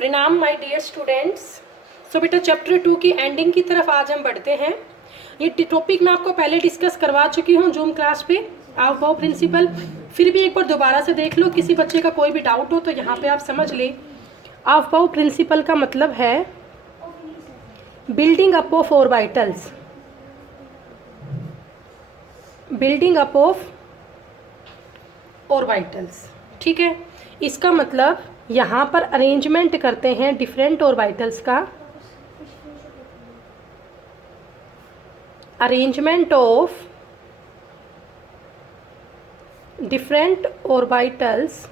प्रणाम my dear students. सो बेटा chapter 2 की एंडिंग की तरफ आज हम बढ़ते हैं। ये टॉपिक मैं आपको पहले डिस्कस करवा चुकी हूँ जूम क्लास पे, हाव भाव प्रिंसिपल। फिर भी एक बार दोबारा से देख लो, किसी बच्चे का कोई भी डाउट हो तो यहाँ पे आप समझ ले। हाव भाव प्रिंसिपल का मतलब है building up of orbitals, building up of orbitals. ठीक है, इसका मतलब यहाँ पर अरेंजमेंट करते हैं डिफरेंट ऑर्बिटल्स का, arrangement of different orbitals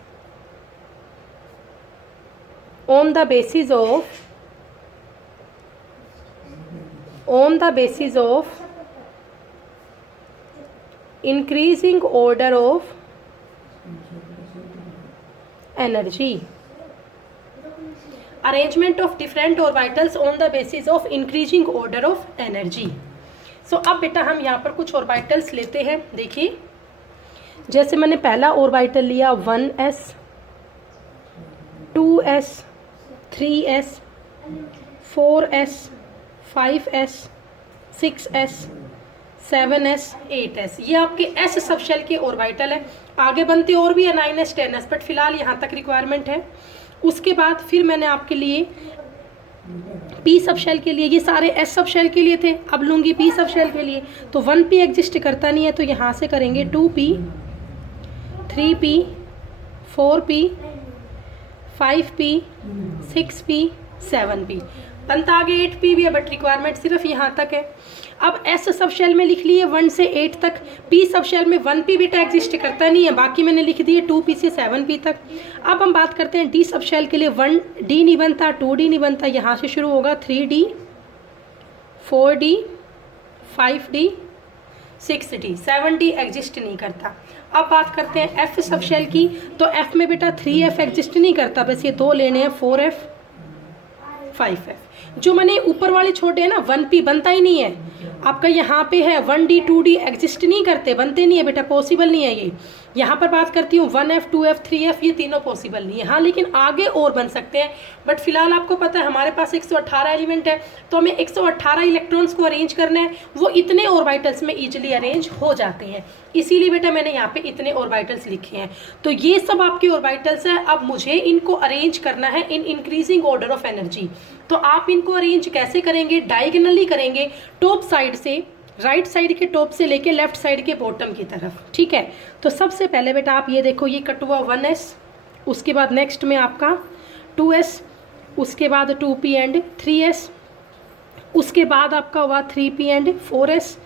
on the basis of increasing order of energy, arrangement of different orbitals on the basis of increasing order of energy। so अब बेटा हम यहाँ पर कुछ ऑर्बिटल्स लेते हैं। देखिए, जैसे मैंने पहला ऑर्बिटल लिया 1s, 2s, 3s, 4s, 5s, 6s, 7s, 8s, ये आपके s सब शेल के ऑर्बिटल है। आगे बनते और भी है 9s, 10s, बट फिलहाल यहाँ तक रिक्वायरमेंट है। उसके बाद फिर मैंने आपके लिए p सब शेल के लिए, ये सारे s सब शेल के लिए थे, अब लूँगी p सब शेल के लिए। तो 1p एग्जिस्ट करता नहीं है, तो यहाँ से करेंगे 2p, 3p, 4p, 5p, 6p, 7p, बनता आगे 8p भी है, बट रिक्वायरमेंट सिर्फ यहाँ तक है। अब s सब शेल में लिख लिए 1 से 8 तक, p सब शेल में 1p बेटा एग्जिस्ट करता नहीं है, बाकी मैंने लिख दिए 2p से 7p तक। अब हम बात करते हैं d सब शेल के लिए, 1d नहीं बनता, 2d नहीं बनता, यहाँ से शुरू होगा 3d, 4d, 5d, 6d, 7d exist नहीं करता। अब बात करते हैं f सब शेल की, तो f में बेटा 3f एग्जिस्ट नहीं करता, बस ये दो लेने हैं 4f, 5f। जो मैंने ऊपर वाले छोटे हैं ना 1p बनता ही नहीं है आपका, यहाँ पे है 1d, 2d एग्जिस्ट नहीं करते, बनते नहीं है बेटा, पॉसिबल नहीं है ये। यहाँ पर बात करती हूँ 1f, 2f, 3f, ये तीनों पॉसिबल नहीं है। हाँ, लेकिन आगे और बन सकते हैं, बट फिलहाल आपको पता है हमारे पास 118 एलिमेंट है, तो हमें 118 इलेक्ट्रॉन्स को अरेंज करना है, वो इतने ऑर्बिटल्स में इजीली अरेंज हो जाते हैं। इसीलिए बेटा मैंने यहाँ पे इतने ऑर्बिटल्स लिखे हैं। तो ये सब आपके ऑर्बिटल्स हैं। अब मुझे इनको अरेंज करना है in increasing order of energy. तो आप इनको अरेंज कैसे करेंगे? डायगोनली करेंगे, टॉप साइड से, राइट साइड के टॉप से लेके लेफ्ट साइड के बॉटम की तरफ। ठीक है, तो सबसे पहले बेटा आप ये देखो, ये कट हुआ 1s, उसके बाद नेक्स्ट में आपका 2s, उसके बाद 2p एंड 3s, उसके बाद आपका हुआ 3p एंड 4s,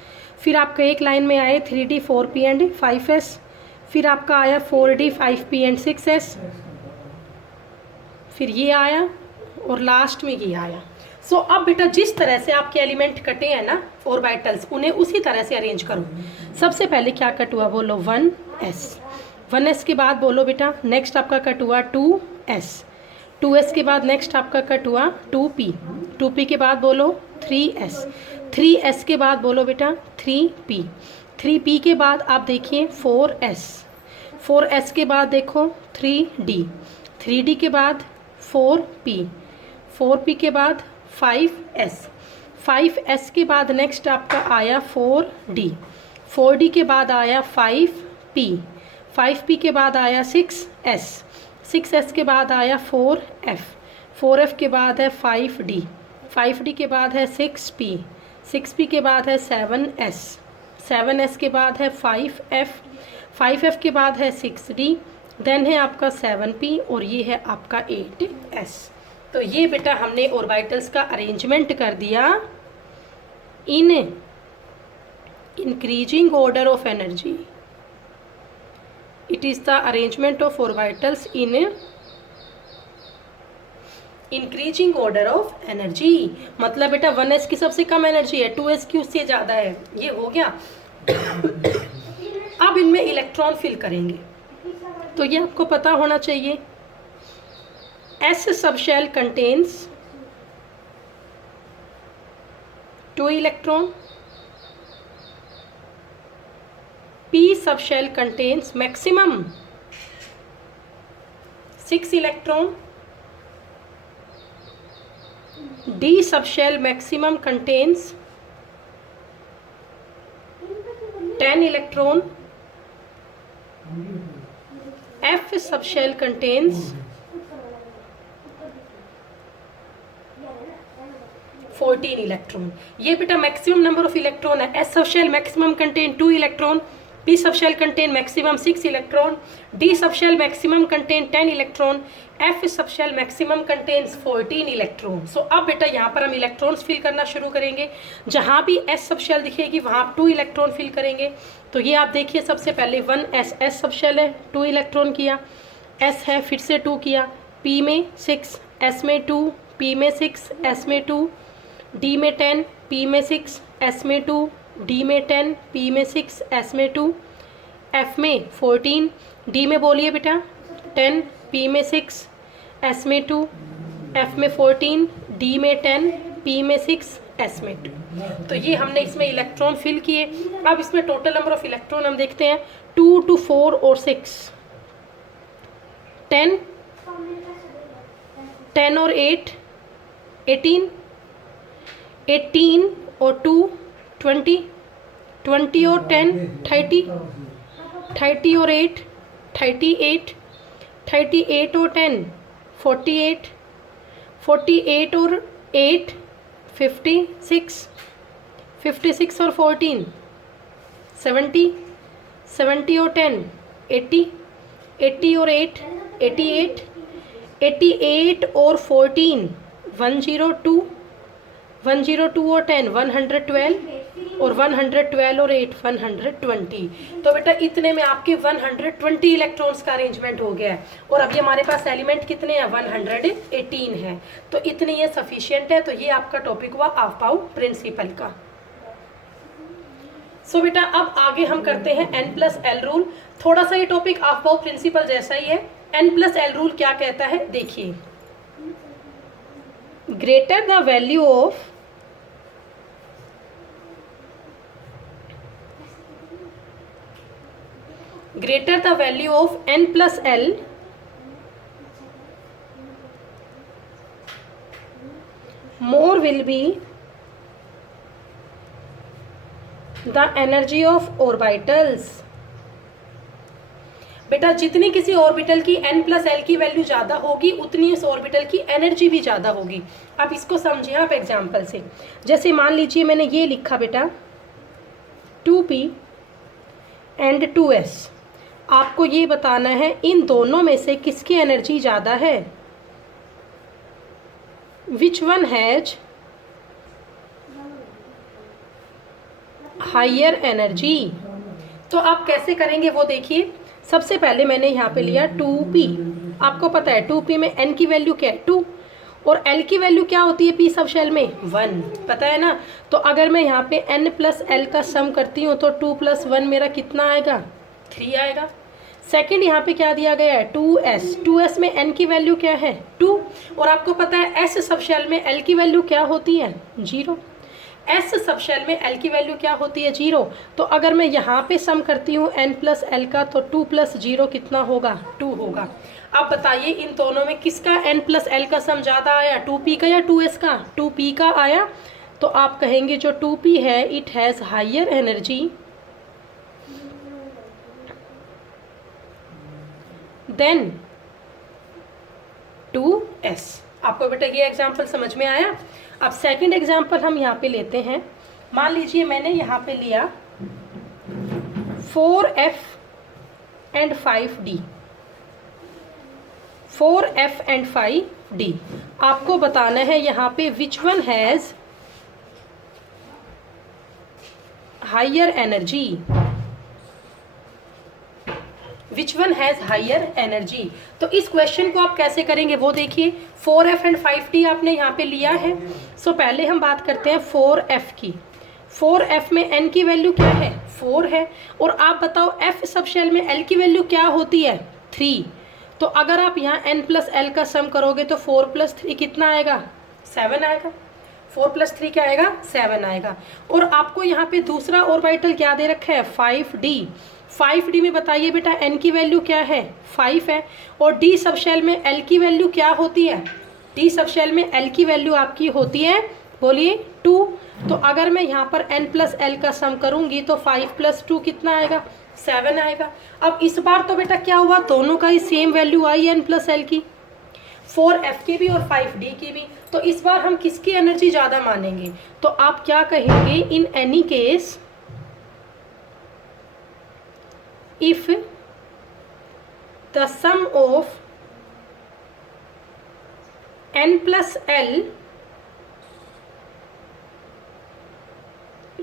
फिर आपका एक लाइन में आए 3d, 4p एंड 5s, फिर आपका आया 4d, 5p एंड 6s, फिर ये आया और लास्ट में ये आया। सो अब बेटा जिस तरह से आपके एलिमेंट कटे हैं ना ऑर्बिटल्स, उन्हें उसी तरह से अरेंज करो। सबसे पहले क्या कट हुआ बोलो? 1s, 1s के बाद बोलो बेटा नेक्स्ट आपका कट हुआ 2s, 2s के बाद नेक्स्ट आपका कट हुआ 2p, 2p के बाद बोलो 3s, 3s के बाद बोलो बेटा 3p, 3p के बाद आप देखिए 4s, 4s के बाद देखो 3d, 3d के बाद 4p, 4p के बाद 5s, 5s के बाद नेक्स्ट आपका आया 4d, 4d के बाद आया 5p, 5p के बाद आया 6s, 6s के बाद आया 4f, 4f के बाद है 5d, 5d के बाद है 6p, 6p के बाद है 7s, 7s के बाद है 5f, 5f के बाद है 6d, देन है आपका 7p और ये है आपका 8s। तो ये बेटा हमने ऑर्बिटल्स का अरेंजमेंट कर दिया in increasing order of energy. It is the arrangement of orbitals in increasing order of energy. मतलब बेटा 1s की सबसे कम एनर्जी है, 2s की उससे ज़्यादा है, ये हो गया। अब इनमें इलेक्ट्रॉन फिल करेंगे, तो ये आपको पता होना चाहिए। S subshell contains 2 electron, P subshell contains maximum 6 electron, D sub shell maximum contains 10 electron, F sub shell contains 14 electron. ये बेटा मैक्सिमम नंबर ऑफ इलेक्ट्रॉन है। S sub shell maximum contain 2 electron, P sub shell contain maximum 6 electron, D sub shell maximum contain 10 electron, F sub shell maximum contains 14 electron. So अब बेटा यहाँ पर हम electrons fill करना शुरू करेंगे। जहाँ भी एस सब शेल दिखेगी वहाँ आप 2 इलेक्ट्रॉन फिल करेंगे। तो ये आप देखिए, सबसे पहले 1s एस सब शेल है, 2 इलेक्ट्रॉन किया, एस है फिर से 2 किया, पी में 6, एस में 2, पी में 6, एस में 2, डी में 10, पी में 6, एस में 2, डी में 10, पी में 6, एस में 2, एफ में 14, डी में बोलिए बेटा 10, पी में 6, एस में 2, एफ में 14, डी में 10, पी में 6, एस में 2। तो ये हमने इसमें इलेक्ट्रॉन फिल किए। अब इसमें टोटल नंबर ऑफ इलेक्ट्रॉन हम देखते हैं, 2 to 4 और 6, 10, 10 और 8, 18, 18 और 2, 20, 20 और 10, 30, 30 और 8, 38, 38 और 10, 48, 48 और 8, 56, 56 और 14, 70, 70 और 10, 80, 80 और 8, 88, 88 और 14, 102, 102 और 10, 112 और 112 और 8, 120। तो बेटा इतने में आपके 120 इलेक्ट्रॉन्स का अरेंजमेंट हो गया है। और अभी हमारे पास एलिमेंट कितने हैं, 118 है। तो इतने ये सफिशिएंट है। तो ये आपका टॉपिक हुआ ऑफ-बाउ प्रिंसिपल का। सो बेटा अब आगे हम करते हैं n+l रूल। थोड़ा सा ये टॉपिक ऑफ-बाउ प्रिंसिपल जैसा ही है। n+l रूल क्या कहता है, देखिए, greater the value of greater the value of n+l, more will be the energy of orbitals। बेटा जितनी किसी ऑर्बिटल की n+l की वैल्यू ज़्यादा होगी उतनी इस ऑर्बिटल की एनर्जी भी ज़्यादा होगी। आप इसको समझिए आप एग्जाम्पल से। जैसे मान लीजिए मैंने ये लिखा बेटा 2p एंड 2s। आपको ये बताना है इन दोनों में से किसकी एनर्जी ज़्यादा है, which one has higher energy. तो आप कैसे करेंगे वो देखिए। सबसे पहले मैंने यहाँ पे लिया 2p। आपको पता है 2p में n की वैल्यू क्या है 2, और l की वैल्यू क्या होती है p सब शेल में 1, पता है ना। तो अगर मैं यहाँ पे n+l का सम करती हूँ तो 2 + 1 मेरा कितना आएगा, 3 आएगा। सेकंड यहाँ पे क्या दिया गया है 2s। 2s में n की वैल्यू क्या है 2, और आपको पता है s सब शेल में l की वैल्यू क्या होती है 0। s सब शेल में l की वैल्यू क्या होती है 0। तो अगर मैं यहाँ पे सम करती हूँ n+l का तो 2 + 0 कितना होगा 2 होगा। अब बताइए इन दोनों में किसका n+l का सम ज़्यादा आया, 2p का या 2s का, 2p का आया। तो आप कहेंगे जो 2p है it has higher energy than 2s। आपको बेटा ये एग्जाम्पल समझ में आया। अब सेकंड एग्जाम्पल हम यहाँ पे लेते हैं। मान लीजिए मैंने यहाँ पे लिया 4f and 5d, 4f and 5d। आपको बताना है यहाँ पे which one has higher energy, which one has higher energy. तो इस क्वेश्चन को आप कैसे करेंगे वो देखिए। 4f एंड 5d आपने यहाँ पे लिया है। सो पहले हम बात करते हैं 4f की। 4f में n की वैल्यू क्या है 4 है, और आप बताओ f सब शेल में l की वैल्यू क्या होती है 3। तो अगर आप यहाँ n+l का सम करोगे तो 4 + 3 कितना आएगा 7 आएगा। 4 + 3 क्या आएगा 7 आएगा। और आपको यहाँ पे दूसरा ऑर्बिटल क्या दे रखा है 5d। 5d में बताइए बेटा n की वैल्यू क्या है 5 है, और d सब शेल में l की वैल्यू क्या होती है डी सब शेल में एल की वैल्यू आपकी होती है, बोलिए 2। तो अगर मैं यहाँ पर n प्लस एल का सम करूंगी तो 5 प्लस 2 कितना आएगा, 7 आएगा। अब इस बार तो बेटा क्या हुआ, दोनों का ही सेम वैल्यू आई n प्लस एल की, 4f की भी और 5d की भी। तो इस बार हम किसकी एनर्जी ज़्यादा मानेंगे, तो आप क्या कहेंगे, in any case if the sum of n plus L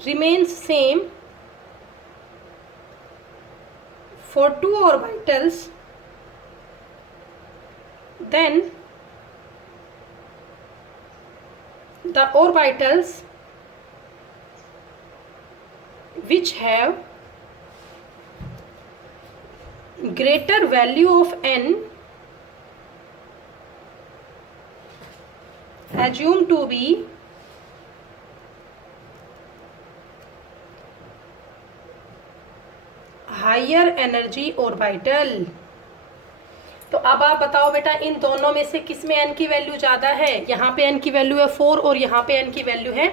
remains same for two orbitals, then the orbitals which have greater value of n assumed to be higher energy orbital। तो अब आप बताओ बेटा, इन दोनों में से किस में n की वैल्यू ज़्यादा है, यहाँ पे n की वैल्यू है 4 और यहाँ पे n की वैल्यू है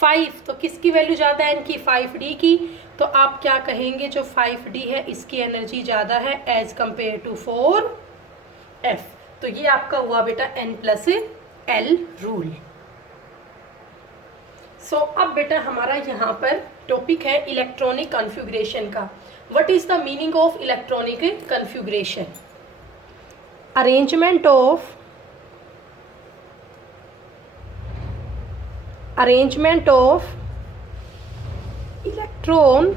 5, तो किसकी वैल्यू ज़्यादा है n की, 5d की। तो आप क्या कहेंगे, जो 5d है इसकी एनर्जी ज़्यादा है एज कंपेयर टू 4f। तो ये आपका हुआ बेटा n प्लस एल रूल। सो अब बेटा हमारा यहाँ पर टॉपिक है इलेक्ट्रॉनिक कॉन्फ़िगरेशन का। What is the meaning of electronic configuration, arrangement of electron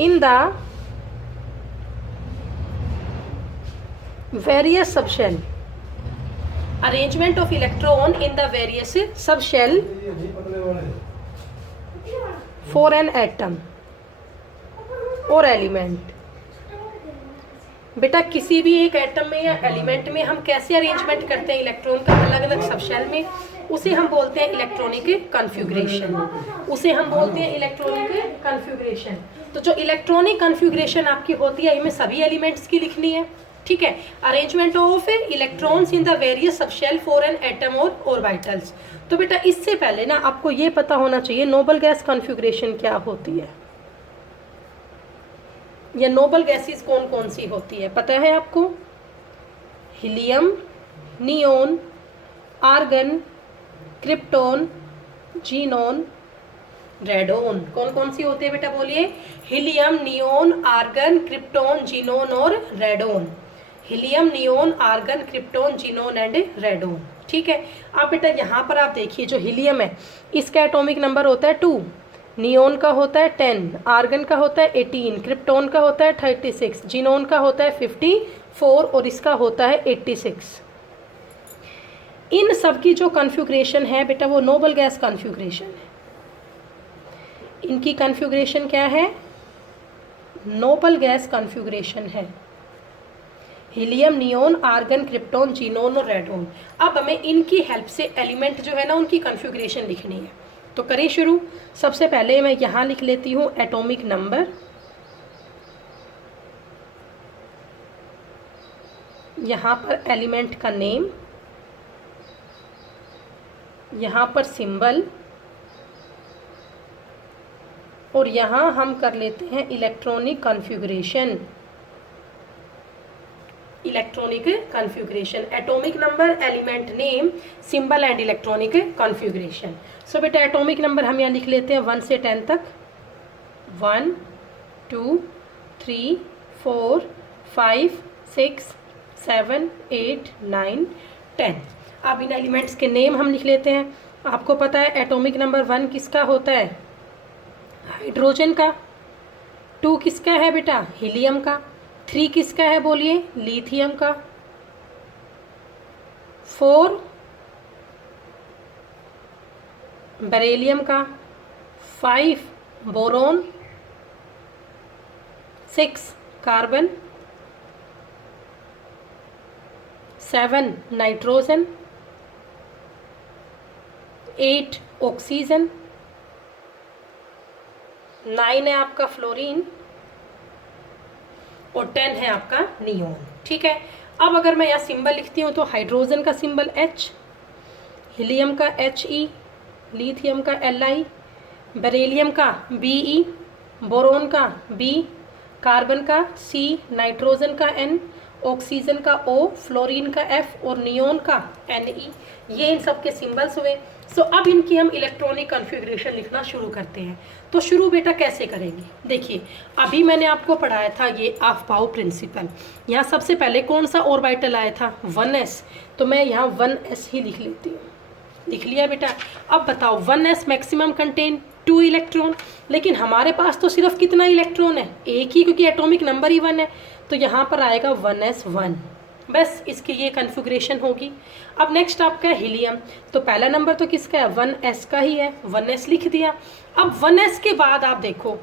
in the various subshell, arrangement of electron in the various subshell for an atom or element। बेटा किसी भी एक एटम में या एलिमेंट में हम कैसे अरेंजमेंट करते हैं इलेक्ट्रॉन का अलग अलग सबशेल में, उसे हम बोलते हैं इलेक्ट्रॉनिक कॉन्फ़िगरेशन, उसे हम बोलते हैं इलेक्ट्रॉनिक कॉन्फ़िगरेशन। तो जो इलेक्ट्रॉनिक कॉन्फ़िगरेशन आपकी होती है, इसमें सभी एलिमेंट्स की लिखनी है, ठीक है। Arrangement of electrons in the various subshell for an atom और ऑर्बिटल्स। तो बेटा इससे पहले ना आपको ये पता होना चाहिए नोबल गैस कॉन्फ़िगरेशन क्या होती है, या नोबल गैसेस कौन कौन सी होती है, पता है आपको? Helium, neon, argon, krypton, xenon, radon. कौन कौन सी होती है बेटा, बोलिए? Helium, neon, argon, krypton, xenon और radon. Helium, neon, argon, krypton, xenon and radon, ठीक है। अब बेटा यहाँ पर आप देखिए, जो हीलियम है इसका एटॉमिक नंबर होता है 2, नियोन का होता है 10, आर्गन का होता है 18, क्रिप्टॉन का होता है 36, जीनॉन का होता है 54 और इसका होता है 86। इन सब की जो कॉन्फ़िगरेशन है बेटा वो नोबल गैस कॉन्फ़िगरेशन है। इनकी कॉन्फ़िगरेशन क्या है? नोबल गैस कॉन्फ़िगरेशन है। Helium, neon, argon, krypton, xenon और रेडोन। अब हमें इनकी हेल्प से एलिमेंट जो है ना उनकी कॉन्फ़िगरेशन लिखनी है। तो करें शुरू। सबसे पहले मैं यहाँ लिख लेती हूँ एटॉमिक नंबर, यहाँ पर एलिमेंट का नेम, यहाँ पर सिंबल, और यहाँ हम कर लेते हैं electronic configuration. Electronic configuration, atomic number, element name, symbol and electronic configuration. So बेटा एटॉमिक नंबर हम यहाँ लिख लेते हैं 1 से 10 तक, 1 2 3 4 5 6 7 8 9 10। अब इन एलिमेंट्स के नेम हम लिख लेते हैं। आपको पता है एटॉमिक नंबर 1 किसका होता है? हाइड्रोजन का। 2 किसका है बेटा? हीलियम का। 3 किसका है बोलिए? लिथियम का। 4 बेरिलियम का। 5 बोरोन। 6 कार्बन। 7 नाइट्रोजन। 8 ऑक्सीजन। 9 है आपका फ्लोरीन और 10 है आपका नियोन। ठीक है, अब अगर मैं यहाँ सिंबल लिखती हूँ तो हाइड्रोजन का सिंबल H, हीलियम का He, लिथियम का Li, बेरिलियम का Be, बोरोन का B, कार्बन का C, नाइट्रोजन का N, ऑक्सीजन का O, फ्लोरीन का F और नियोन का Ne। ये इन सब के सिंबल्स हुए। सो अब इनकी हम इलेक्ट्रॉनिक कॉन्फ़िगरेशन लिखना शुरू करते हैं। तो शुरू बेटा कैसे करेंगे, देखिए अभी मैंने आपको पढ़ाया था ये अफबाउ प्रिंसिपल। यहाँ सबसे पहले कौन सा ऑर्बिटल आया था, 1s, तो मैं यहाँ 1s ही लिख लेती हूँ। लिख लिया बेटा। अब बताओ 1s मैक्सिमम कंटेन 2 इलेक्ट्रॉन, लेकिन हमारे पास तो सिर्फ कितना इलेक्ट्रॉन है, एक ही, क्योंकि एटॉमिक नंबर ही 1 है। तो यहाँ पर आएगा 1s1, बस इसकी ये कन्फिग्रेशन होगी। अब नेक्स्ट आपका है हीलियम, तो पहला नंबर तो किसका है, 1s का ही है, 1s लिख दिया। अब 1s के बाद आप देखो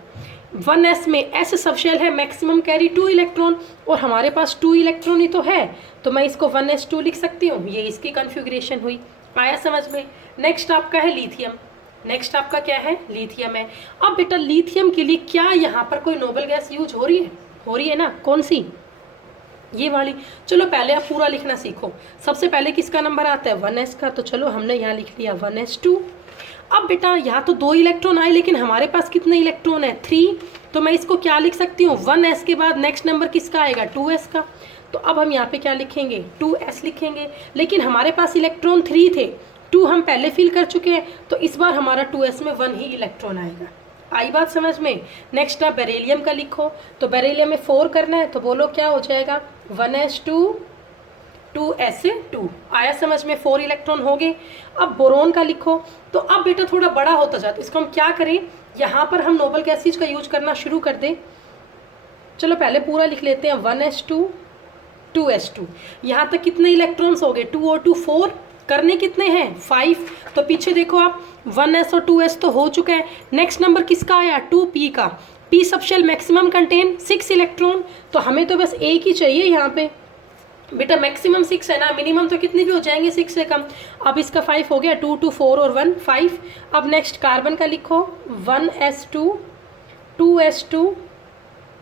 1s में s सबशेल है, मैक्सिमम कैरी 2 इलेक्ट्रॉन, और हमारे पास 2 इलेक्ट्रॉन ही तो है, तो मैं इसको 1s2 लिख सकती हूँ। ये इसकी कन्फिग्रेशन हुई, आया समझ में। नेक्स्ट आपका है लिथियम, नेक्स्ट आपका क्या है, लिथियम है। अब बेटा लिथियम के लिए क्या यहाँ पर कोई नोबल गैस यूज हो रही है ना, कौन सी, ये वाली। चलो पहले आप पूरा लिखना सीखो। सबसे पहले किसका नंबर आता है, 1s का, तो चलो हमने यहाँ लिख लिया 1s2। अब बेटा यहाँ तो 2 इलेक्ट्रॉन आए, लेकिन हमारे पास कितने इलेक्ट्रॉन है, 3, तो मैं इसको क्या लिख सकती हूँ, 1s के बाद नेक्स्ट नंबर किसका आएगा, 2s का। तो अब हम यहाँ पे क्या लिखेंगे, 2s लिखेंगे, लेकिन हमारे पास इलेक्ट्रॉन 3 थे, 2 हम पहले फिल कर चुके हैं, तो इस बार हमारा 2s में 1 ही इलेक्ट्रॉन आएगा। आई बात समझ में। नेक्स्ट आप बेरिलियम का लिखो, तो बेरिलियम में 4 करना है, तो बोलो क्या हो जाएगा, 1s2 2s2, आया समझ में, 4 इलेक्ट्रॉन हो गए। अब बोरोन का लिखो, तो अब बेटा थोड़ा बड़ा होता जाता है, इसको हम क्या करें, यहाँ पर हम नोबल गैसेज का यूज करना शुरू कर दें। चलो पहले पूरा लिख लेते हैं, 1s2 2s2, यहाँ तक कितने इलेक्ट्रॉन्स हो गए, 2 और 2 4, करने कितने हैं, 5, तो पीछे देखो आप 1s और 2s तो हो चुका है। नेक्स्ट नंबर किसका आया, 2p का, p subshell maximum contain 6 electron, तो हमें तो बस एक ही चाहिए यहाँ पे बेटा, मैक्सिमम 6 है ना, मिनिमम तो कितने भी हो जाएंगे 6 से कम। अब इसका 5 हो गया, 2 2 4 और 1 5। अब नेक्स्ट कार्बन का लिखो, 1s2 2s2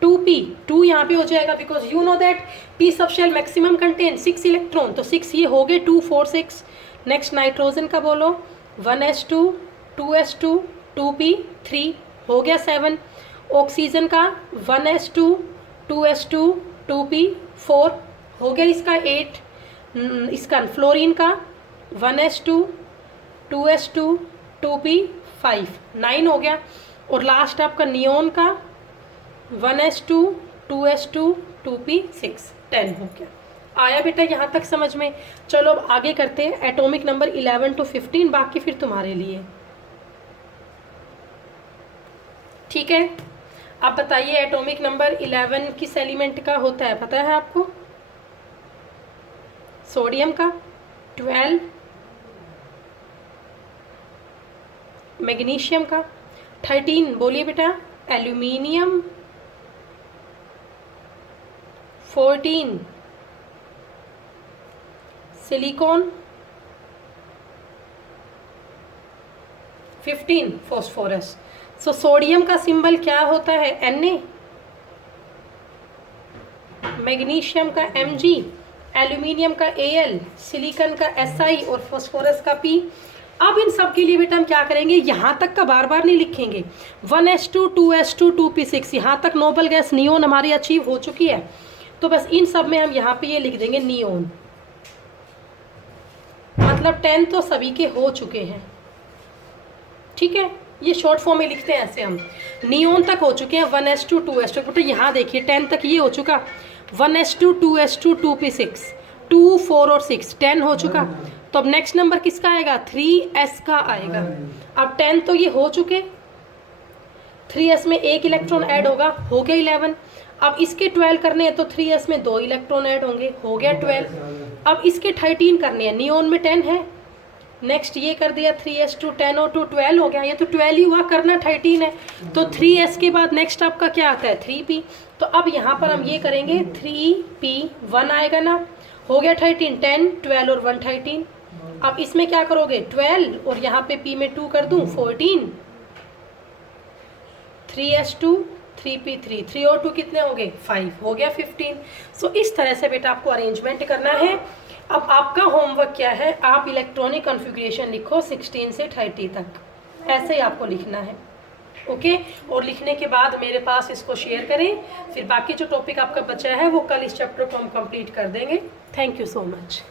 2p, 2 यहाँ पे हो जाएगा, because you know that p subshell maximum contain 6 electron, तो 6 ये हो गए, 2 4 6। नेक्स्ट नाइट्रोजन का बोलो, 1s2 2s2 2p 3 हो गया 7। ऑक्सीजन का 1s2 2s2 2p 4 हो गया, इसका 8। इसका फ्लोरीन का 1s2 2s2 2p 5 9 हो गया। और लास्ट आपका नियोन का 1s2 2s2 2p 6 10 हो गया। आया बेटा यहाँ तक समझ में। चलो अब आगे करते हैं एटॉमिक नंबर 11 to 15, बाकी फिर तुम्हारे लिए, ठीक है। अब बताइए एटॉमिक नंबर 11 किस एलिमेंट का होता है, पता है आपको, सोडियम का 12, मैग्नीशियम का 13, बोलिए बेटा, aluminium 14, silicon 15, phosphorus. So sodium का सिंबल क्या होता है, Na, मैग्नीशियम का Mg, एल्यूमिनियम का Al, सिलिकॉन का Si और फॉस्फोरस का P। अब इन सब के लिए बेटा हम क्या करेंगे, यहाँ तक का बार बार नहीं लिखेंगे, 1s2 2s2 2p6, यहाँ तक नोबल गैस नियोन हमारी अचीव हो चुकी है, तो बस इन सब में हम यहाँ पे ये लिख देंगे नियोन, मतलब 10 तो सभी के हो चुके हैं, ठीक है। ये शॉर्ट फॉर्म में लिखते हैं ऐसे हम, नियोन तक हो चुके हैं 1s2 2s2, तो यहाँ देखिए 10 तक ये हो चुका, 1s2 2s2 2p6 2 4 और 6 10 हो चुका। तो अब नेक्स्ट नंबर किसका आएगा, 3s का आएगा। अब 10 तो ये हो चुके, 3s में एक इलेक्ट्रॉन ऐड होगा, हो गया 11। अब इसके 12 करने हैं तो 3s में 2 इलेक्ट्रॉन ऐड होंगे, हो गया 12। अब इसके 13 करने हैं, नियोन में 10 है, नेक्स्ट ये कर दिया 3s2 10 और 2 12 हो गया, ये तो 12 ही हुआ, करना 13 है, तो 3s के बाद नेक्स्ट आपका क्या आता है 3p। तो अब यहाँ पर हम ये करेंगे 3p 1 आएगा ना, हो गया 13, 10 12 और 1 13। अब इसमें क्या करोगे 12 और यहाँ पे p में 2 कर दूँ 14, 3s2 3p3, 3 और 2 कितने हो गए 5, हो गया 15। सो इस तरह से बेटा आपको अरेंजमेंट करना है। अब आपका होमवर्क क्या है, आप इलेक्ट्रॉनिक कॉन्फ़िगरेशन लिखो 16 से 30 तक, ऐसे ही आपको लिखना है। ओके, और लिखने के बाद मेरे पास इसको शेयर करें, फिर बाकी जो टॉपिक आपका बचा है वो कल इस चैप्टर को हम कंप्लीट कर देंगे। Thank you so much.